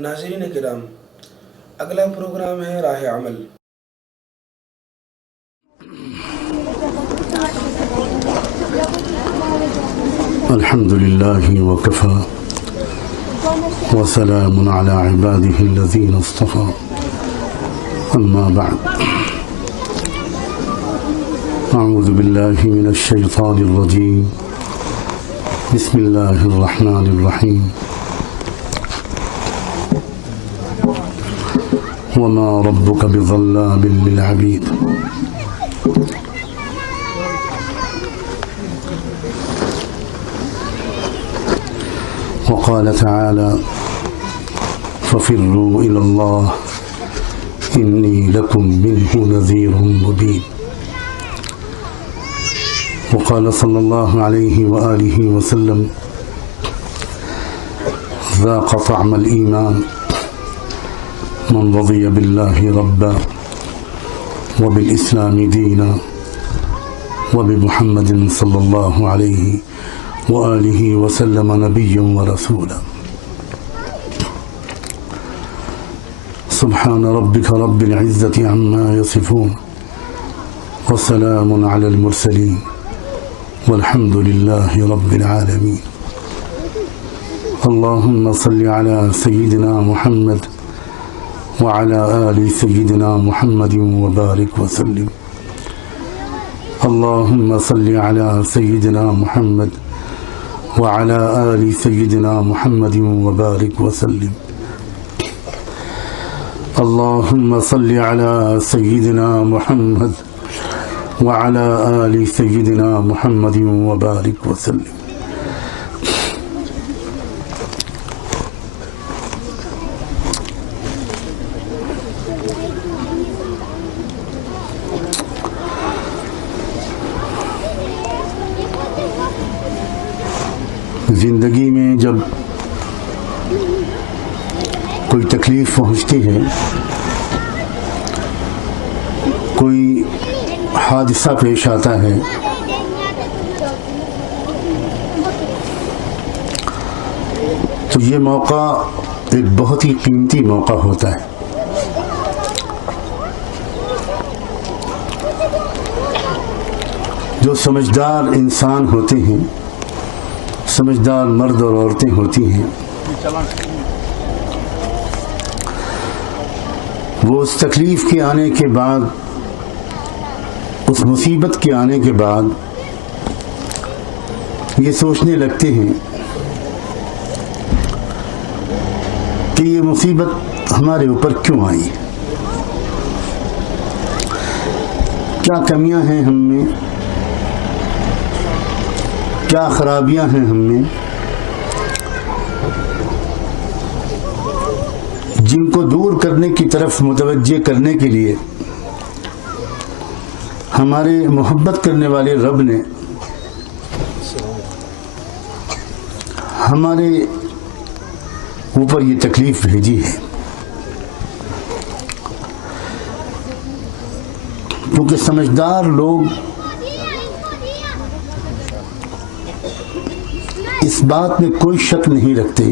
ناظرین کرام، اگلا پروگرام ہے راہ عمل۔ الحمد لله وكفى وسلام على عباده الذين اصطفى، أما بعد، أعوذ بالله من الشيطان الرجيم، بسم الله الرحمن الرحيم، وما ربك بظلام للعبيد۔ وقال تعالى: ففروا إلى الله إني لكم منه نذير مبين۔ وقال صلى الله عليه وآله وسلم: ذاق طعم الإيمان من رضي بالله ربا وبالإسلام دينا وبمحمد صلى الله عليه وآله وسلم نبيا ورسولا۔ سبحان ربك رب العزة عما يصفون وسلام على المرسلين والحمد لله رب العالمين۔ اللهم صل على سيدنا محمد وعلى آل سيدنا محمد وبارك وسلم۔ اللهم صل على سيدنا محمد وعلى آل سيدنا محمد وبارك وسلم۔ اللهم صل على سيدنا محمد وعلى آل سيدنا محمد وبارك وسلم۔ زندگی میں جب کوئی تکلیف پہنچتی ہے، کوئی حادثہ پیش آتا ہے، تو یہ موقع ایک بہت ہی قیمتی موقع ہوتا ہے۔ جو سمجھدار انسان ہوتے ہیں، سمجھدار مرد اور عورتیں ہوتی ہیں، وہ اس تکلیف کے آنے کے بعد، اس مصیبت کے آنے کے بعد یہ سوچنے لگتے ہیں کہ یہ مصیبت ہمارے اوپر کیوں آئی، کیا کمیاں ہیں ہم میں، کیا خرابیاں ہیں ہم میں، جن کو دور کرنے کی طرف متوجہ کرنے کے لیے ہمارے محبت کرنے والے رب نے ہمارے اوپر یہ تکلیف بھیجی ہے۔ کیونکہ سمجھدار لوگ اس بات میں کوئی شک نہیں رکھتے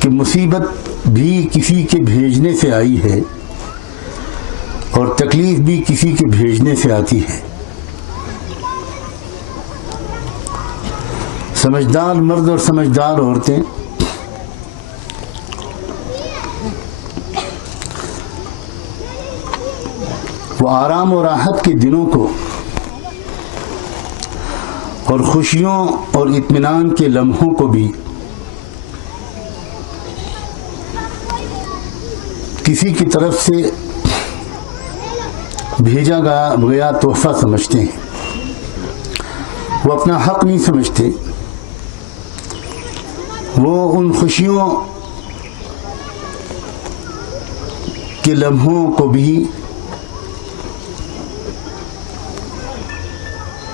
کہ مصیبت بھی کسی کے بھیجنے سے آئی ہے اور تکلیف بھی کسی کے بھیجنے سے آتی ہے۔ سمجھدار مرد اور سمجھدار عورتیں وہ آرام و راحت کے دنوں کو اور خوشیوں اور اطمینان کے لمحوں کو بھی کسی کی طرف سے بھیجا گیا تحفہ سمجھتے ہیں، وہ اپنا حق نہیں سمجھتے، وہ ان خوشیوں کے لمحوں کو بھی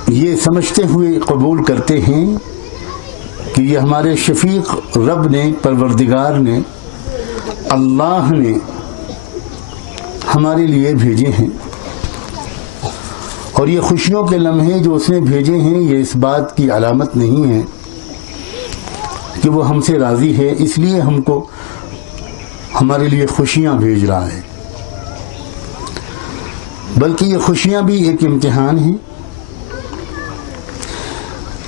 یہ سمجھتے ہوئے قبول کرتے ہیں کہ یہ ہمارے شفیق رب نے، پروردگار نے، اللہ نے ہمارے لیے بھیجے ہیں، اور یہ خوشیوں کے لمحے جو اس نے بھیجے ہیں یہ اس بات کی علامت نہیں ہے کہ وہ ہم سے راضی ہے، اس لیے ہم کو ہمارے لیے خوشیاں بھیج رہا ہے، بلکہ یہ خوشیاں بھی ایک امتحان ہیں۔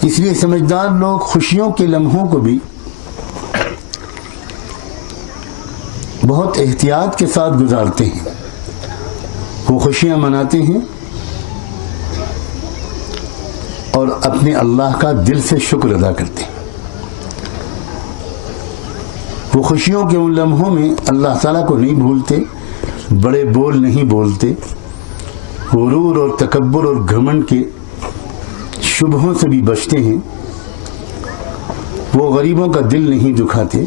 اس لیے سمجھدار لوگ خوشیوں کے لمحوں کو بھی بہت احتیاط کے ساتھ گزارتے ہیں، وہ خوشیاں مناتے ہیں اور اپنے اللہ کا دل سے شکر ادا کرتے ہیں۔ وہ خوشیوں کے ان لمحوں میں اللہ تعالیٰ کو نہیں بھولتے، بڑے بول نہیں بولتے، غرور اور تکبر اور گھمنڈ کے شبہوں سے بھی بچتے ہیں، وہ غریبوں کا دل نہیں دکھاتے،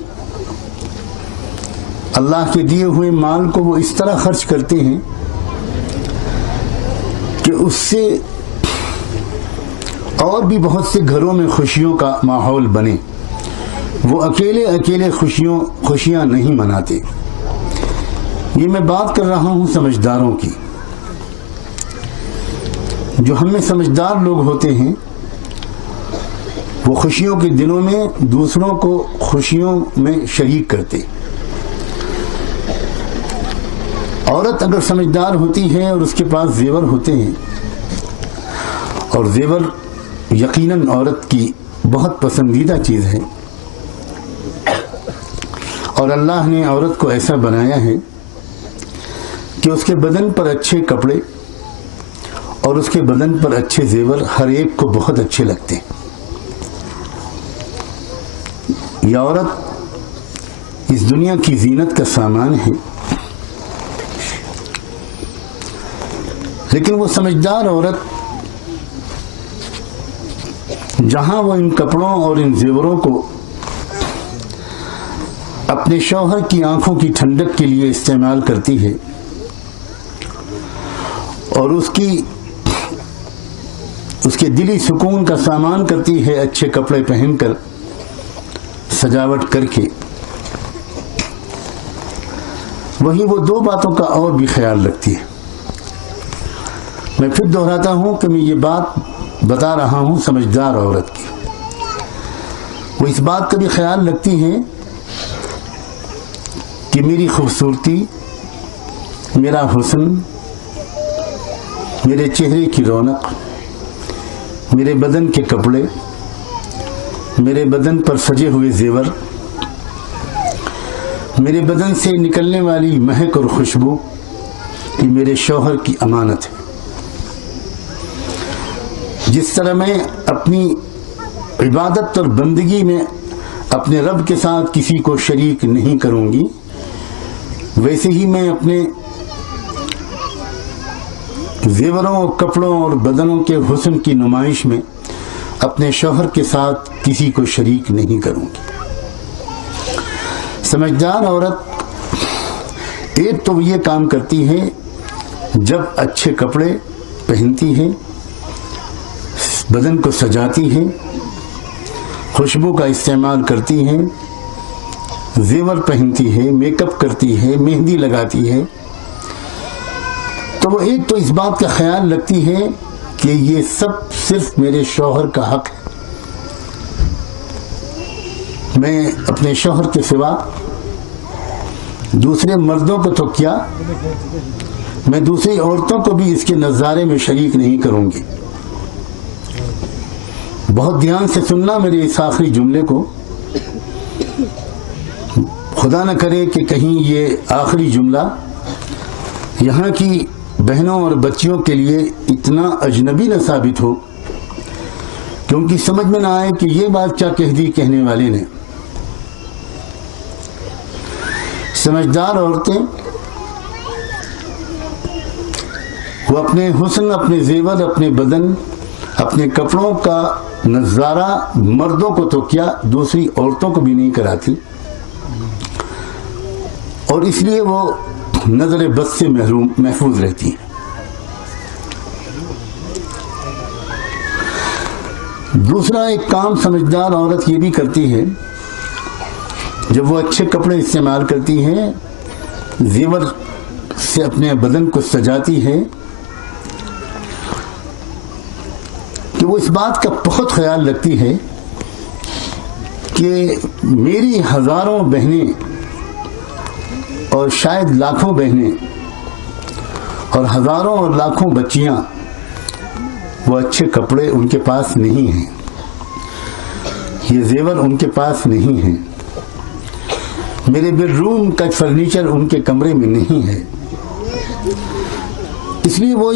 اللہ کے دیے ہوئے مال کو وہ اس طرح خرچ کرتے ہیں کہ اس سے اور بھی بہت سے گھروں میں خوشیوں کا ماحول بنے، وہ اکیلے اکیلے خوشیاں نہیں مناتے۔ یہ میں بات کر رہا ہوں سمجھداروں کی۔ جو ہم میں سمجھدار لوگ ہوتے ہیں وہ خوشیوں کے دنوں میں دوسروں کو خوشیوں میں شریک کرتے۔ عورت اگر سمجھدار ہوتی ہے اور اس کے پاس زیور ہوتے ہیں، اور زیور یقیناً عورت کی بہت پسندیدہ چیز ہے، اور اللہ نے عورت کو ایسا بنایا ہے کہ اس کے بدن پر اچھے کپڑے اور اس کے بدن پر اچھے زیور ہر ایک کو بہت اچھے لگتے ہیں۔ یہ عورت اس دنیا کی زینت کا سامان ہے، لیکن وہ سمجھدار عورت جہاں وہ ان کپڑوں اور ان زیوروں کو اپنے شوہر کی آنکھوں کی ٹھنڈک کے لیے استعمال کرتی ہے اور اس کے دلی سکون کا سامان کرتی ہے، اچھے کپڑے پہن کر، سجاوٹ کر کے، وہیں وہ دو باتوں کا اور بھی خیال رکھتی ہے۔ میں پھر دہراتا ہوں کہ میں یہ بات بتا رہا ہوں سمجھدار عورت کی۔ وہ اس بات کا بھی خیال رکھتی ہیں کہ میری خوبصورتی، میرا حسن، میرے چہرے کی رونق، میرے بدن کے کپڑے، میرے بدن پر سجے ہوئے زیور، میرے بدن سے نکلنے والی مہک اور خوشبو، یہ میرے شوہر کی امانت ہے۔ جس طرح میں اپنی عبادت اور بندگی میں اپنے رب کے ساتھ کسی کو شریک نہیں کروں گی، ویسے ہی میں اپنے زیوروں، کپڑوں اور بدنوں کے حسن کی نمائش میں اپنے شوہر کے ساتھ کسی کو شریک نہیں کروں گی۔ سمجھدار عورت ایک تو یہ کام کرتی ہے، جب اچھے کپڑے پہنتی ہے، بدن کو سجاتی ہے، خوشبو کا استعمال کرتی ہے، زیور پہنتی ہے، میک اپ کرتی ہے، مہندی لگاتی ہے، تو وہ ایک تو اس بات کا خیال رکھتی ہے کہ یہ سب صرف میرے شوہر کا حق ہے، میں اپنے شوہر کے سوا دوسرے مردوں کو تو کیا، میں دوسری عورتوں کو بھی اس کے نظارے میں شریک نہیں کروں گی۔ بہت دھیان سے سننا میرے اس آخری جملے کو، خدا نہ کرے کہ کہیں یہ آخری جملہ یہاں کی بہنوں اور بچیوں کے لیے اتنا اجنبی نہ ثابت ہو کہ ان کی سمجھ میں نہ آئے کہ یہ بات کیا کہہ دی کہنے والے نے۔ سمجھدار عورتیں وہ اپنے حسن، اپنے زیور، اپنے بدن، اپنے کپڑوں کا نظارہ مردوں کو تو کیا دوسری عورتوں کو بھی نہیں کراتی، اور اس لیے وہ نظر بد سے محفوظ رہتی ہیں۔ دوسرا ایک کام سمجھدار عورت یہ بھی کرتی ہے، جب وہ اچھے کپڑے استعمال کرتی ہے، زیور سے اپنے بدن کو سجاتی ہے، کہ وہ اس بات کا بہت خیال رکھتی ہے کہ میری ہزاروں بہنیں اور شاید لاکھوں بہنیں اور ہزاروں اور لاکھوں بچیاں وہ اچھے کپڑے ان کے پاس نہیں ہیں، یہ زیور ان کے پاس نہیں ہیں، میرے بیڈ روم کا فرنیچر ان کے کمرے میں نہیں ہے، اس لیے وہ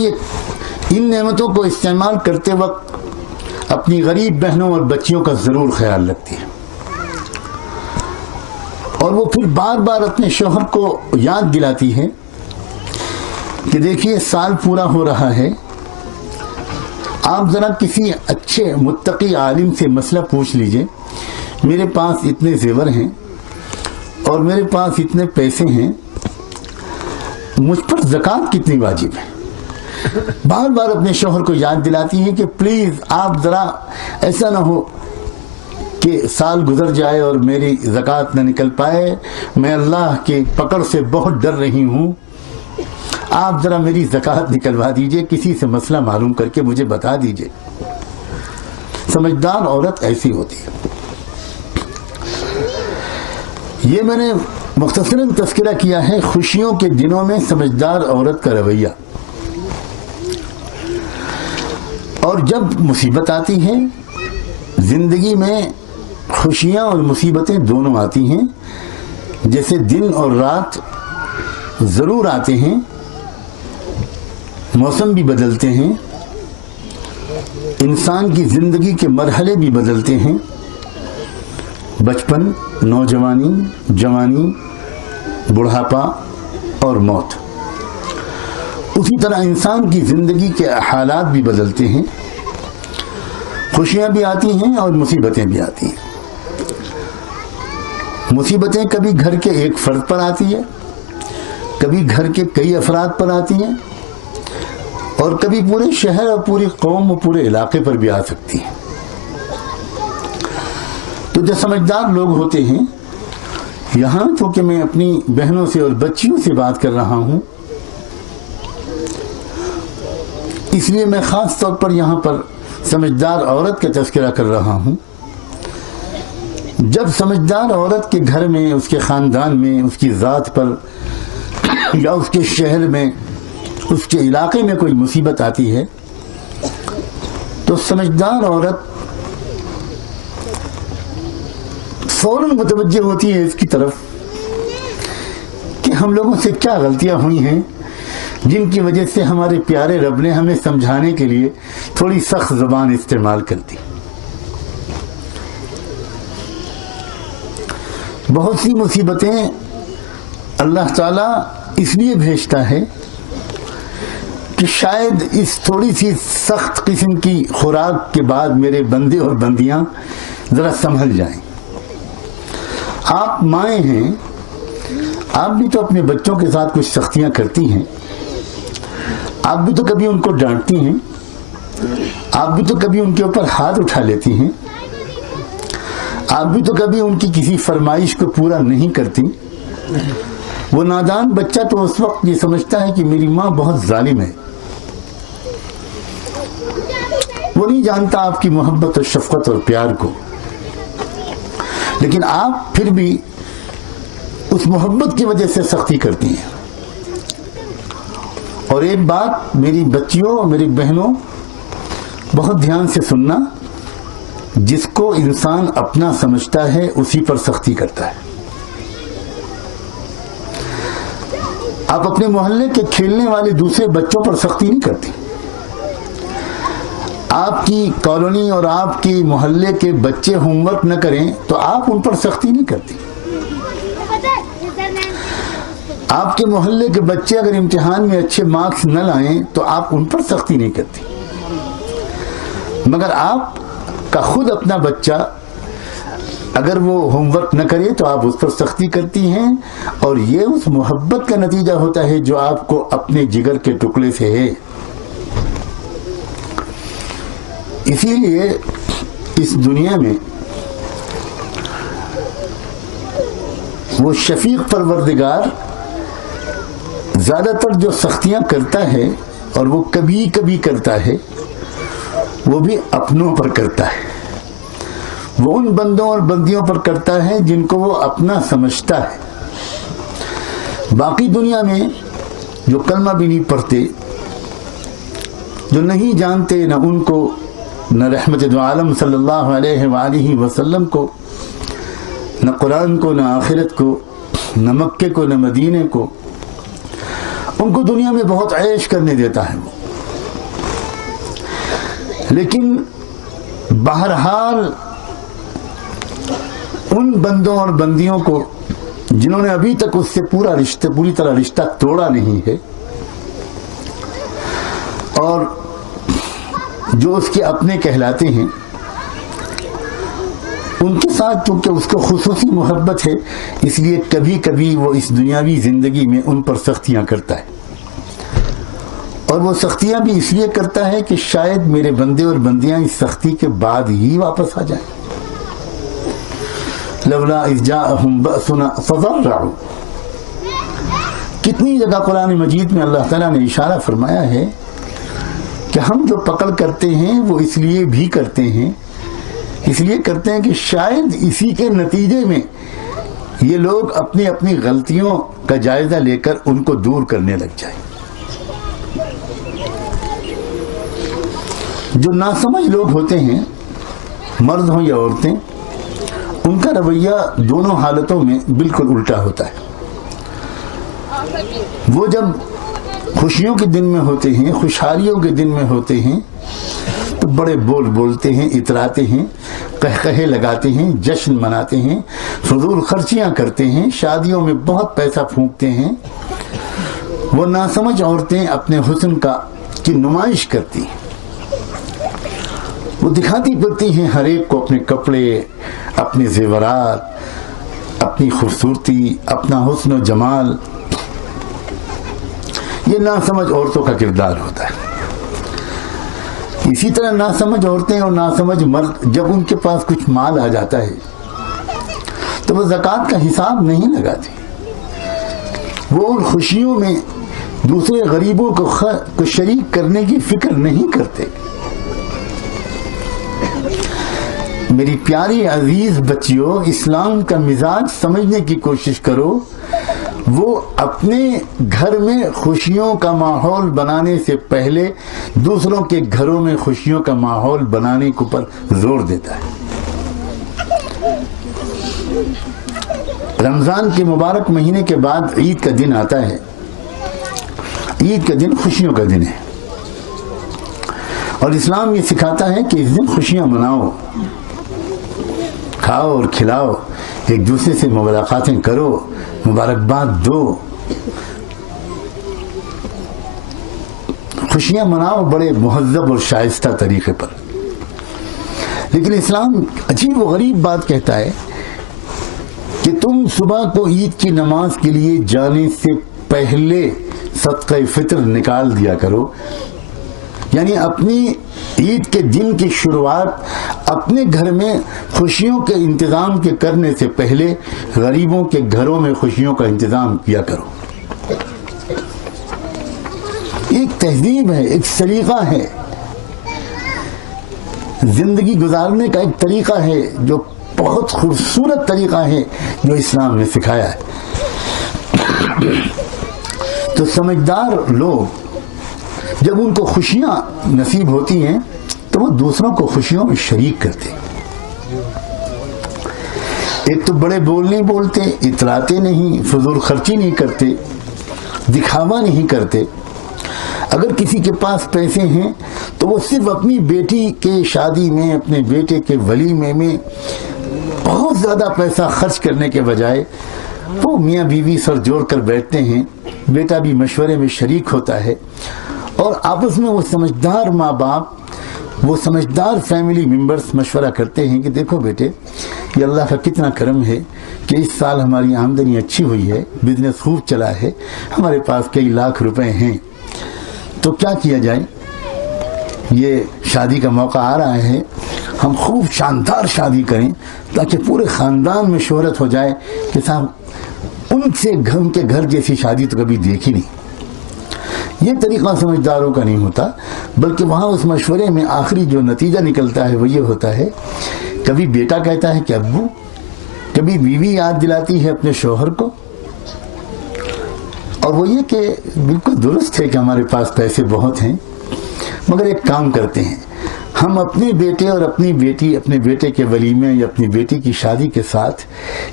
ان نعمتوں کو استعمال کرتے وقت اپنی غریب بہنوں اور بچیوں کا ضرور خیال رکھتی ہے، اور وہ پھر بار بار اپنے شوہر کو یاد دلاتی ہے کہ دیکھیے سال پورا ہو رہا ہے، آپ ذرا کسی اچھے متقی عالم سے مسئلہ پوچھ لیجئے، میرے پاس اتنے زیور ہیں اور میرے پاس اتنے پیسے ہیں، مجھ پر زکوٰۃ کتنی واجب ہے۔ بار بار اپنے شوہر کو یاد دلاتی ہے کہ پلیز آپ ذرا ایسا نہ ہو کہ سال گزر جائے اور میری زکوٰۃ نہ نکل پائے، میں اللہ کی پکڑ سے بہت ڈر رہی ہوں، آپ ذرا میری زکوٰۃ نکلوا دیجئے، کسی سے مسئلہ معلوم کر کے مجھے بتا دیجئے۔ سمجھدار عورت ایسی ہوتی ہے۔ یہ میں نے مختصراً تذکرہ کیا ہے خوشیوں کے دنوں میں سمجھدار عورت کا رویہ، اور جب مصیبت آتی ہے زندگی میں، خوشیاں اور مصیبتیں دونوں آتی ہیں، جیسے دن اور رات ضرور آتے ہیں، موسم بھی بدلتے ہیں، انسان کی زندگی کے مرحلے بھی بدلتے ہیں، بچپن، نوجوانی، جوانی، بڑھاپا اور موت، اسی طرح انسان کی زندگی کے حالات بھی بدلتے ہیں، خوشیاں بھی آتی ہیں اور مصیبتیں بھی آتی ہیں۔ مصیبتیں کبھی گھر کے ایک فرد پر آتی ہے، کبھی گھر کے کئی افراد پر آتی ہیں، اور کبھی پورے شہر اور پوری قوم اور پورے علاقے پر بھی آ سکتی ہیں۔ تو جو سمجھدار لوگ ہوتے ہیں، یہاں تو کہ میں اپنی بہنوں سے اور بچیوں سے بات کر رہا ہوں، اس لیے میں خاص طور پر یہاں پر سمجھدار عورت کا تذکرہ کر رہا ہوں۔ جب سمجھدار عورت کے گھر میں، اس کے خاندان میں، اس کی ذات پر یا اس کے شہر میں، اس کے علاقے میں کوئی مصیبت آتی ہے، تو سمجھدار عورت فوراً متوجہ ہوتی ہے اس کی طرف کہ ہم لوگوں سے کیا غلطیاں ہوئی ہیں جن کی وجہ سے ہمارے پیارے رب نے ہمیں سمجھانے کے لیے تھوڑی سخت زبان استعمال کر دی۔ بہت سی مصیبتیں اللہ تعالیٰ اس لیے بھیجتا ہے کہ شاید اس تھوڑی سی سخت قسم کی خوراک کے بعد میرے بندے اور بندیاں ذرا سنبھل جائیں۔ آپ مائیں ہیں، آپ بھی تو اپنے بچوں کے ساتھ کچھ سختیاں کرتی ہیں، آپ بھی تو کبھی ان کو ڈانٹتی ہیں، آپ بھی تو کبھی ان کے اوپر ہاتھ اٹھا لیتی ہیں، آپ بھی تو کبھی ان کی کسی فرمائش کو پورا نہیں کرتی۔ وہ نادان بچہ تو اس وقت یہ سمجھتا ہے کہ میری ماں بہت ظالم ہے، وہ نہیں جانتا آپ کی محبت اور شفقت اور پیار کو، لیکن آپ پھر بھی اس محبت کی وجہ سے سختی کرتی ہیں۔ اور ایک بات میری بچیوں اور میری بہنوں بہت دھیان سے سننا، جس کو انسان اپنا سمجھتا ہے اسی پر سختی کرتا ہے۔ آپ اپنے محلے کے کھیلنے والے دوسرے بچوں پر سختی نہیں کرتی، آپ کی کالونی اور آپ کی محلے کے بچے ہوم ورک نہ کریں تو آپ ان پر سختی نہیں کرتی، آپ کے محلے کے بچے اگر امتحان میں اچھے مارکس نہ لائیں تو آپ ان پر سختی نہیں کرتی، مگر آپ کا خود اپنا بچہ اگر وہ ہوم ورک نہ کرے تو آپ اس پر سختی کرتی ہیں، اور یہ اس محبت کا نتیجہ ہوتا ہے جو آپ کو اپنے جگر کے ٹکڑے سے ہے۔ اسی لیے اس دنیا میں وہ شفیق پروردگار زیادہ تر جو سختیاں کرتا ہے، اور وہ کبھی کبھی کرتا ہے، وہ بھی اپنوں پر کرتا ہے، وہ ان بندوں اور بندیوں پر کرتا ہے جن کو وہ اپنا سمجھتا ہے. باقی دنیا میں جو کلمہ بھی نہیں پڑھتے، جو نہیں جانتے نہ ان کو، نہ رحمت دو عالم صلی اللہ علیہ وآلہ وسلم کو، نہ قرآن کو، نہ آخرت کو، نہ مکے کو، نہ مدینے کو، ان کو دنیا میں بہت عیش کرنے دیتا ہے وہ. لیکن بہرحال ان بندوں اور بندیوں کو جنہوں نے ابھی تک اس سے پوری طرح رشتہ توڑا نہیں ہے، اور جو اس کے اپنے کہلاتے ہیں، ان کے ساتھ چونکہ اس کو خصوصی محبت ہے، اس لیے کبھی کبھی وہ اس دنیاوی زندگی میں ان پر سختیاں کرتا ہے. اور وہ سختیاں بھی اس لیے کرتا ہے کہ شاید میرے بندے اور بندیاں اس سختی کے بعد ہی واپس آ جائیں. لولا اذ جاءہم بأسنا فضرعوا. کتنی جگہ قرآن مجید میں اللہ تعالیٰ نے اشارہ فرمایا ہے کہ ہم جو پکڑ کرتے ہیں وہ اس لیے بھی کرتے ہیں کہ شاید اسی کے نتیجے میں یہ لوگ اپنی غلطیوں کا جائزہ لے کر ان کو دور کرنے لگ جائیں. جو ناسمجھ لوگ ہوتے ہیں، مرد ہوں یا عورتیں، ان کا رویہ دونوں حالتوں میں بالکل الٹا ہوتا ہے. وہ جب خوشیوں کے دن میں ہوتے ہیں، خوشحالیوں کے دن میں ہوتے ہیں، تو بڑے بولتے ہیں، اتراتے ہیں، قہقہے لگاتے ہیں، جشن مناتے ہیں، فضول خرچیاں کرتے ہیں، شادیوں میں بہت پیسہ پھونکتے ہیں. وہ ناسمجھ عورتیں اپنے حسن کی نمائش کرتی ہیں. وہ دکھاتی پڑتی ہیں ہر ایک کو اپنے کپڑے، اپنے زیورات، اپنی خوبصورتی، اپنا حسن و جمال. یہ ناسمجھ عورتوں کا کردار ہوتا ہے. اسی طرح ناسمجھ عورتیں اور ناسمجھ مرد جب ان کے پاس کچھ مال آ جاتا ہے تو وہ زکوٰۃ کا حساب نہیں لگاتے. وہ ان خوشیوں میں دوسرے غریبوں کو شریک کرنے کی فکر نہیں کرتے. میری پیاری عزیز بچیوں، اسلام کا مزاج سمجھنے کی کوشش کرو. وہ اپنے گھر میں خوشیوں کا ماحول بنانے سے پہلے دوسروں کے گھروں میں خوشیوں کا ماحول بنانے کے اوپر زور دیتا ہے. رمضان کے مبارک مہینے کے بعد عید کا دن آتا ہے. عید کا دن خوشیوں کا دن ہے، اور اسلام یہ سکھاتا ہے کہ اس دن خوشیاں مناؤ، کھاؤ اور کھلاؤ، ایک دوسرے سے ملاقاتیں کرو، مبارکباد دو، خوشیاں مناؤ بڑے مہذب اور شائستہ طریقے پر. لیکن اسلام عجیب و غریب بات کہتا ہے کہ تم صبح کو عید کی نماز کے لیے جانے سے پہلے صدقہ فطر نکال دیا کرو. یعنی اپنی عید کے دن کی شروعات اپنے گھر میں خوشیوں کے انتظام کے کرنے سے پہلے غریبوں کے گھروں میں خوشیوں کا انتظام کیا کرو. ایک تہذیب ہے، ایک سلیقہ ہے، زندگی گزارنے کا ایک طریقہ ہے جو بہت خوبصورت طریقہ ہے جو اسلام نے سکھایا ہے. تو سمجھدار لوگ جب ان کو خوشیاں نصیب ہوتی ہیں تو وہ دوسروں کو خوشیوں میں شریک کرتے. ایک تو بڑے بول نہیں بولتے، اتراتے نہیں، فضول خرچی نہیں کرتے، دکھاوا نہیں کرتے. اگر کسی کے پاس پیسے ہیں تو وہ صرف اپنی بیٹی کے شادی میں، اپنے بیٹے کے ولیمے میں بہت زیادہ پیسہ خرچ کرنے کے بجائے وہ میاں بیوی سر جوڑ کر بیٹھتے ہیں، بیٹا بھی مشورے میں شریک ہوتا ہے، اور آپس میں وہ سمجھدار ماں باپ، وہ سمجھدار فیملی ممبرز مشورہ کرتے ہیں کہ دیکھو بیٹے، یہ اللہ کا کتنا کرم ہے کہ اس سال ہماری آمدنی اچھی ہوئی ہے، بزنس خوب چلا ہے، ہمارے پاس کئی لاکھ روپے ہیں، تو کیا کیا جائے؟ یہ شادی کا موقع آ رہا ہے، ہم خوب شاندار شادی کریں تاکہ پورے خاندان میں شہرت ہو جائے کہ صاحب ان کے گھر جیسی شادی تو کبھی دیکھی نہیں. یہ طریقہ سمجھداروں کا نہیں ہوتا، بلکہ وہاں اس مشورے میں آخری جو نتیجہ نکلتا ہے وہ یہ ہوتا ہے کبھی بیٹا کہتا ہے کہ ابو، کبھی بیوی یاد دلاتی ہے اپنے شوہر کو. اور وہ یہ کہ بالکل درست ہے کہ ہمارے پاس پیسے بہت ہیں، مگر ایک کام کرتے ہیں، ہم اپنے بیٹے اور اپنی بیٹی، اپنے بیٹے کے ولیمے یا اپنی بیٹی کی شادی کے ساتھ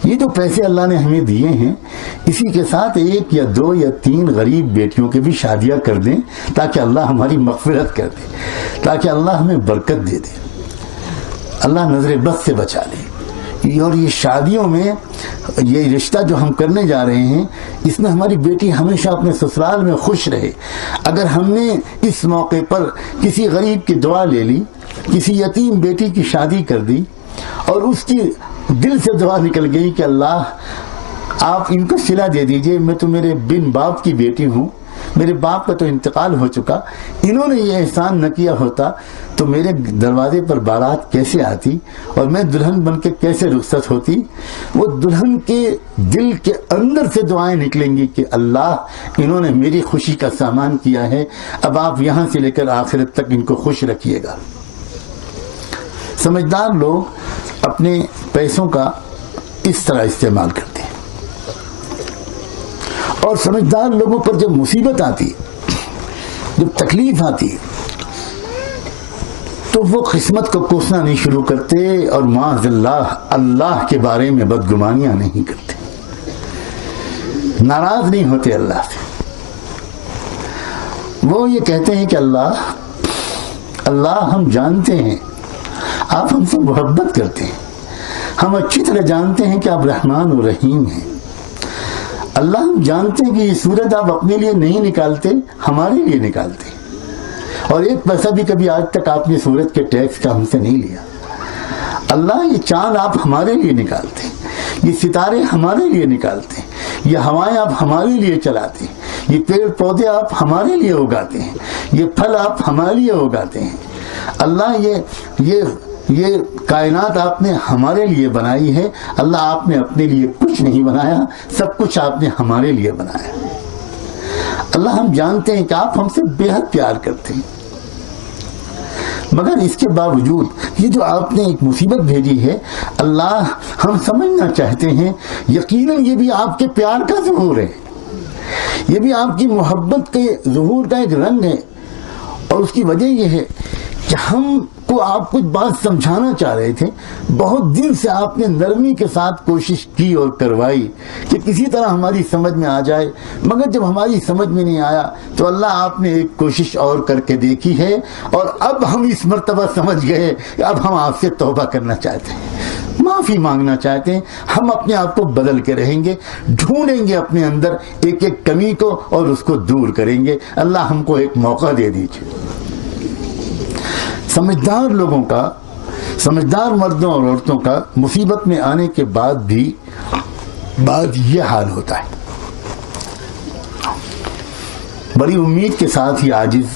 یہ جو پیسے اللہ نے ہمیں دیے ہیں، اسی کے ساتھ 1 یا 2 یا 3 غریب بیٹیوں کی بھی شادیاں کر دیں، تاکہ اللہ ہماری مغفرت کر دے، تاکہ اللہ ہمیں برکت دے دے، اللہ نظر بد سے بچا لے. اور یہ شادیوں میں یہ رشتہ جو ہم کرنے جا رہے ہیں، اس میں ہماری بیٹی ہمیشہ اپنے سسرال میں خوش رہے. اگر ہم نے اس موقع پر کسی غریب کی دعا لے لی، کسی یتیم بیٹی کی شادی کر دی، اور اس کی دل سے دعا نکل گئی کہ اللہ آپ ان کو صلہ دے دیجئے، میں تو میرے بن باپ کی بیٹی ہوں، میرے باپ کا تو انتقال ہو چکا، انہوں نے یہ احسان نہ کیا ہوتا تو میرے دروازے پر بارات کیسے آتی اور میں دلہن بن کے کیسے رخصت ہوتی. وہ دلہن کے دل کے اندر سے دعائیں نکلیں گی کہ اللہ انہوں نے میری خوشی کا سامان کیا ہے، اب آپ یہاں سے لے کر آخرت تک ان کو خوش رکھیے گا. سمجھدار لوگ اپنے پیسوں کا اس طرح استعمال کرتے ہیں، اور سمجھدار لوگوں پر جب مصیبت آتی، جب تکلیف آتی، تو وہ قسمت کو کوسنا نہیں شروع کرتے اور معاذ اللہ اللہ کے بارے میں بدگمانیاں نہیں کرتے، ناراض نہیں ہوتے اللہ سے. وہ یہ کہتے ہیں کہ اللہ ہم جانتے ہیں آپ ہم سے محبت کرتے ہیں، ہم اچھی طرح جانتے ہیں کہ آپ رحمان و رحیم ہیں. اللہ ہم جانتے ہیں کہ یہ صورت آپ اپنے لیے نہیں نکالتے، ہمارے لیے نکالتے، اور 1 پیسہ بھی کبھی آج تک آپ نے صورت کے ٹیکس کا ہم سے نہیں لیا. اللہ یہ چاند آپ ہمارے لیے نکالتے، یہ ستارے ہمارے لیے نکالتے، یہ ہوائیں آپ ہمارے لیے چلاتے، یہ پیڑ پودے آپ ہمارے لیے اگاتے ہیں، یہ پھل آپ ہمارے لیے اگاتے ہیں. اللہ یہ کائنات آپ نے ہمارے لیے بنائی ہے. اللہ آپ نے اپنے لیے کچھ نہیں بنایا، سب کچھ آپ نے ہمارے لیے بنایا. اللہ ہم جانتے ہیں کہ آپ ہم سے بے حد پیار کرتے ہیں، مگر اس کے باوجود یہ جو آپ نے ایک مصیبت بھیجی ہے، اللہ ہم سمجھنا چاہتے ہیں یقیناً یہ بھی آپ کے پیار کا ظہور ہے، یہ بھی آپ کی محبت کے ظہور کا ایک رنگ ہے. اور اس کی وجہ یہ ہے کہ ہم کو آپ کچھ بات سمجھانا چاہ رہے تھے، بہت دن سے آپ نے نرمی کے ساتھ کوشش کی اور کروائی کہ کسی طرح ہماری سمجھ میں آ جائے، مگر جب ہماری سمجھ میں نہیں آیا تو اللہ آپ نے ایک کوشش اور کر کے دیکھی ہے، اور اب ہم اس مرتبہ سمجھ گئے کہ اب ہم آپ سے توبہ کرنا چاہتے ہیں، معافی مانگنا چاہتے ہیں. ہم اپنے آپ کو بدل کے رہیں گے، ڈھونڈیں گے اپنے اندر ایک ایک کمی کو اور اس کو دور کریں گے. اللہ ہم کو ایک موقع دے دیجیے. سمجھدار لوگوں کا، سمجھدار مردوں اور عورتوں کا مصیبت میں آنے کے بعد بھی بعد یہ حال ہوتا ہے، بڑی امید کے ساتھ ہی عاجز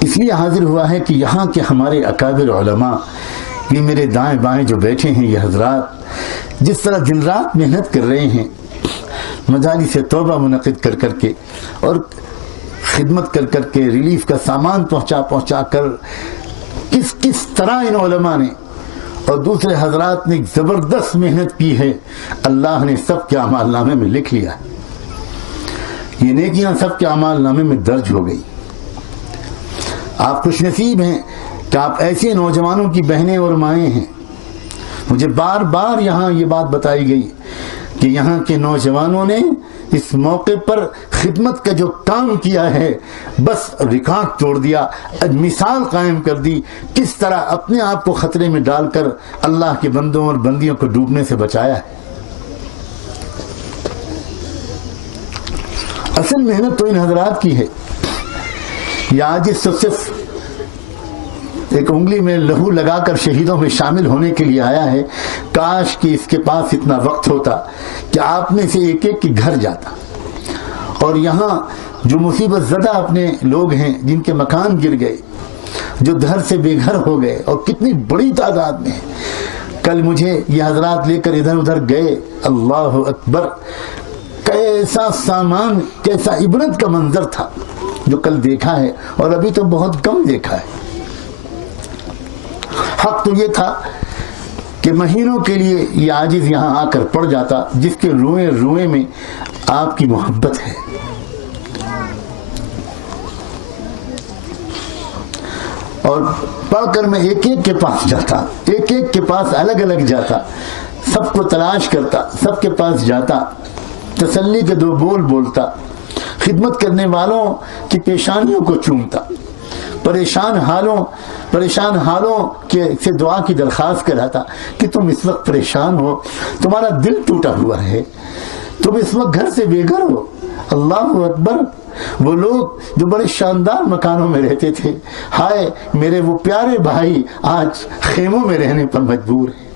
اس لیے حاضر ہوا ہے کہ یہاں کے ہمارے اکابر علماء، یہ میرے دائیں بائیں جو بیٹھے ہیں یہ حضرات، جس طرح دن رات محنت کر رہے ہیں، مجالس توبہ منعقد کر کر کے اور خدمت کر کر کے، ریلیف کا سامان پہنچا کر، کس طرح ان علماء نے اور دوسرے حضرات نے زبردست محنت کی ہے. اللہ نے سب کے اعمال نامے میں لکھ لیا، یہ نیکیاں سب کے اعمال نامے میں درج ہو گئی. آپ خوش نصیب ہیں کہ آپ ایسے نوجوانوں کی بہنیں اور مائیں ہیں. مجھے بار بار یہاں یہ بات بتائی گئی کہ یہاں کے نوجوانوں نے اس موقع پر خدمت کا جو کام کیا ہے بس ریکارڈ توڑ دیا، مثال قائم کر دی، کس طرح اپنے آپ کو خطرے میں ڈال کر اللہ کے بندوں اور بندیوں کو ڈوبنے سے بچایا ہے. اصل محنت تو ان حضرات کی ہے. یہ آج تو صرف ایک انگلی میں لہو لگا کر شہیدوں میں شامل ہونے کے لیے آیا ہے. کاش کہ اس کے پاس اتنا وقت ہوتا کہ آپ میں سے ایک ایک کے گھر جاتا، اور یہاں جو مصیبت زدہ اپنے لوگ ہیں جن کے مکان گر گئے، جو گھر سے بے گھر ہو گئے اور کتنی بڑی تعداد میں، کل مجھے یہ حضرات لے کر ادھر ادھر گئے، اللہ اکبر، کیسا سامان، کیسا عبرت کا منظر تھا جو کل دیکھا ہے اور ابھی تو بہت کم دیکھا ہے. حق اتفاق تو یہ تھا کہ مہینوں کے لیے یہ عاجز یہاں آ کر پڑ جاتا جس کے روئے روئے میں آپ کی محبت ہے. اور پڑھ کر میں ایک ایک کے پاس جاتا, ایک ایک کے پاس الگ الگ جاتا, سب کو تلاش کرتا, سب کے پاس جاتا, تسلی کے 2 بول بولتا, خدمت کرنے والوں کی پیشانیوں کو چومتا, پریشان حالوں سے دعا کی درخواست کراتا کہ تم اس وقت پریشان ہو, تمہارا دل ٹوٹا ہوا ہے, تم اس وقت گھر سے بے گھر ہو. اللہ اکبر. وہ لوگ جو بڑے شاندار مکانوں میں رہتے تھے, ہائے میرے وہ پیارے بھائی آج خیموں میں رہنے پر مجبور ہیں,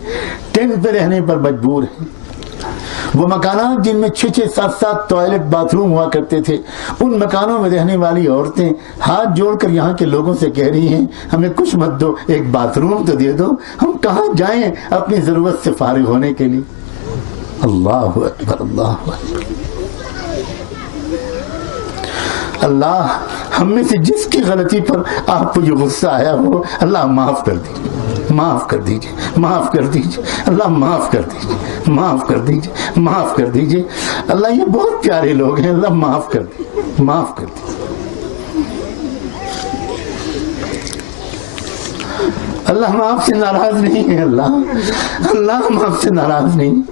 ٹینٹ پہ رہنے پر مجبور ہیں. وہ مکانات جن میں 6-6, 7-7 ٹوائلٹ باتھ روم ہوا کرتے تھے, ان مکانوں میں رہنے والی عورتیں ہاتھ جوڑ کر یہاں کے لوگوں سے کہہ رہی ہیں ہمیں کچھ مت دو, ایک باتھ روم تو دے دو, ہم کہاں جائیں اپنی ضرورت سے فارغ ہونے کے لیے. اللہ اکبر, اللہ اکبر. اللہ ہم میں سے جس کی غلطی پر آپ کو یہ غصہ آیا ہو, اللہ معاف کر دیجیے, معاف کر دیجیے, معاف کر دیجیے, اللہ معاف کر دیجیے, معاف کر دیجیے, معاف کر دیجیے. اللہ یہ بہت پیارے لوگ ہیں, اللہ معاف کر دیجیے, معاف کر دیجیے. اللہ ہم آپ سے ناراض نہیں ہیں, اللہ ہم آپ سے ناراض نہیں,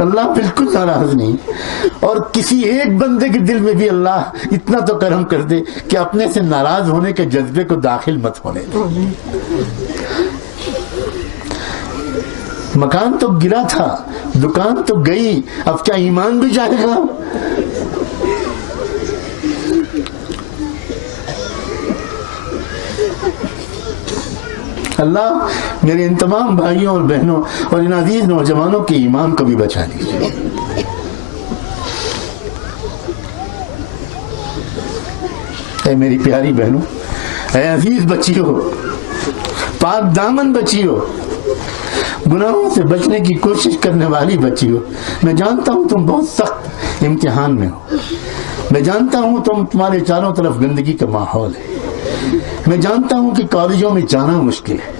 اللہ بالکل ناراض نہیں. اور کسی ایک بندے کے دل میں بھی اللہ اتنا تو کرم کر دے کہ اپنے سے ناراض ہونے کے جذبے کو داخل مت ہونے دے. مکان تو گرا تھا, دکان تو گئی, اب کیا ایمان بھی جائے گا؟ اللہ میرے ان تمام بھائیوں اور بہنوں اور ان عزیز نوجوانوں کے ایمان کو بھی بچا دیجیے. اے میری پیاری بہنوں, اے عزیز بچیوں, پاک دامن بچیوں, گناہوں سے بچنے کی کوشش کرنے والی بچیوں, میں جانتا ہوں تم بہت سخت امتحان میں ہو, میں جانتا ہوں تمہارے چاروں طرف گندگی کا ماحول ہے, میں جانتا ہوں کہ کالجوں میں جانا مشکل ہے,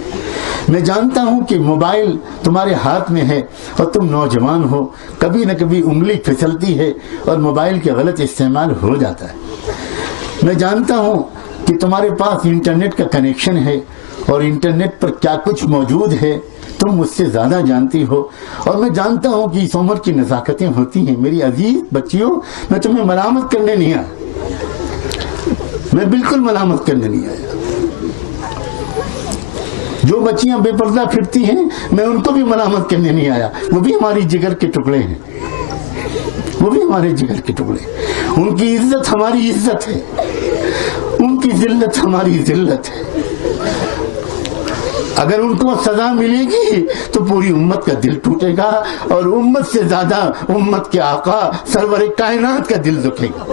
میں جانتا ہوں کہ موبائل تمہارے ہاتھ میں ہے اور تم نوجوان ہو, کبھی نہ کبھی انگلی پھسلتی ہے اور موبائل کے غلط استعمال ہو جاتا ہے. میں جانتا ہوں کہ تمہارے پاس انٹرنیٹ کا کنیکشن ہے اور انٹرنیٹ پر کیا کچھ موجود ہے تم مجھ سے زیادہ جانتی ہو, اور میں jانتا ہوں کہ اس عمر کی نزاکتیں ہوتی ہیں. میری عزیز بچیوں, میں تمہیں ملامت کرنے نہیں آیا, میں بالکل ملامت کرنے نہیں آیا. جو بچیاں بے پردہ پھرتی ہیں میں ان کو بھی ملامت کرنے نہیں آیا, وہ بھی ہماری جگر کے ٹکڑے ہیں, وہ بھی ہمارے جگر کے ٹکڑے. ان کی عزت ہماری عزت ہے, ان کی ذلت ہماری ذلت ہے. اگر ان کو سزا ملے گی تو پوری امت کا دل ٹوٹے گا, اور امت سے زیادہ امت کے آقا سرور کائنات کا دل دکھے گا.